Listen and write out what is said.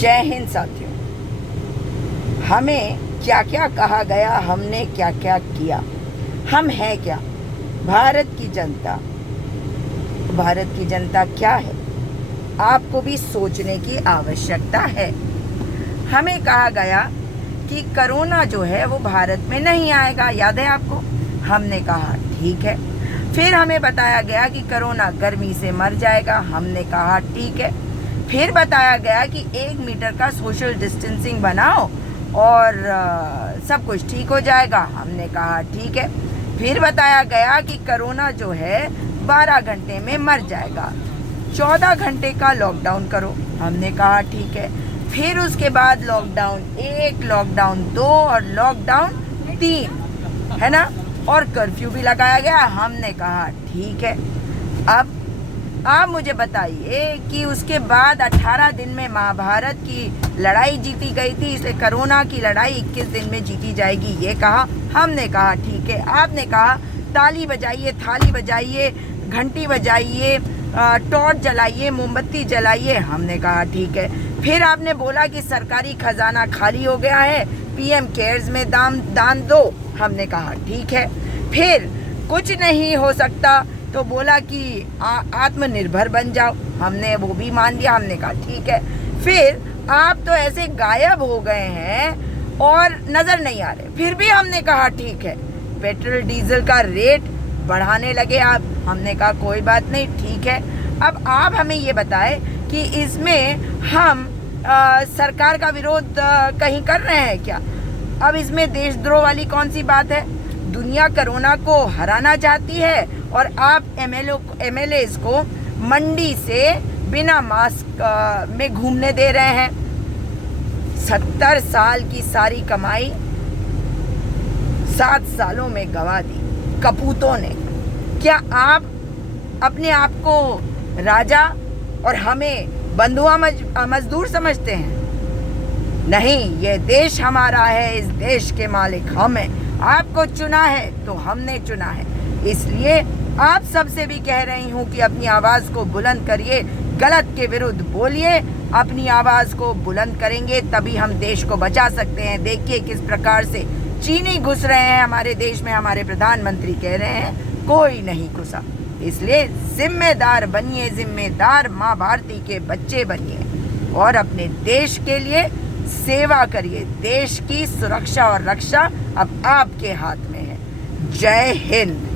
जय हिंद साथियों। हमें क्या क्या कहा गया, हमने क्या क्या किया। हम हैं क्या? भारत की जनता। भारत की जनता क्या है, आपको भी सोचने की आवश्यकता है। हमें कहा गया कि कोरोना जो है वो भारत में नहीं आएगा, याद है आपको? हमने कहा ठीक है। फिर हमें बताया गया कि कोरोना गर्मी से मर जाएगा, हमने कहा ठीक है। फिर बताया गया कि 1 मीटर का सोशल डिस्टेंसिंग बनाओ और सब कुछ ठीक हो जाएगा, हमने कहा ठीक है। फिर बताया गया कि कोरोना जो है 12 घंटे में मर जाएगा, 14 घंटे का लॉकडाउन करो, हमने कहा ठीक है। फिर उसके बाद लॉकडाउन 1, लॉकडाउन 2 और लॉकडाउन 3, है ना, और कर्फ्यू भी लगाया गया, हमने कहा ठीक है। अब आप मुझे बताइए कि उसके बाद 18 दिन में महाभारत की लड़ाई जीती गई थी, इसलिए कोरोना की लड़ाई 21 दिन में जीती जाएगी, ये कहा, हमने कहा ठीक है। आपने कहा ताली बजाइए, थाली बजाइए, घंटी बजाइए, टॉर्च जलाइए, मोमबत्ती जलाइए, हमने कहा ठीक है। फिर आपने बोला कि सरकारी खजाना खाली हो गया है, पीएम केयर्स में दान दो, हमने कहा ठीक है। फिर कुछ नहीं हो सकता तो बोला कि आत्मनिर्भर बन जाओ, हमने वो भी मान लिया, हमने कहा ठीक है। फिर आप तो ऐसे गायब हो गए हैं और नजर नहीं आ रहे, फिर भी हमने कहा ठीक है। पेट्रोल डीजल का रेट बढ़ाने लगे आप, हमने कहा कोई बात नहीं, ठीक है। अब आप हमें ये बताएं कि इसमें हम सरकार का विरोध कहीं कर रहे हैं क्या? अब इसमें देशद्रोह वाली कौन सी बात है? दुनिया कोरोना को हराना चाहती है और आप एमएलएज को मंडी से बिना मास्क में घूमने दे रहे हैं। 70 साल की सारी कमाई 7 सालों में गंवा दी कपूतों ने। क्या आप अपने आप को राजा और हमें बंधुआ मजदूर समझते हैं? नहीं, ये देश हमारा है, इस देश के मालिक हम हैं। आपको चुना है तो हमने चुना है, इसलिए आप सबसे भी कह रही हूँ कि अपनी आवाज को बुलंद करिए, गलत के विरुद्ध बोलिए। अपनी आवाज को बुलंद करेंगे तभी हम देश को बचा सकते हैं। देखिए किस प्रकार से चीनी घुस रहे हैं हमारे देश में, हमारे प्रधानमंत्री कह रहे हैं कोई नहीं घुसा। इसलिए जिम्मेदार बनिए, जिम्मेदार माँ भारती के बच्चे बनिए और अपने देश के लिए सेवा करिए। देश की सुरक्षा और रक्षा अब आपके हाथ में है। जय हिंद।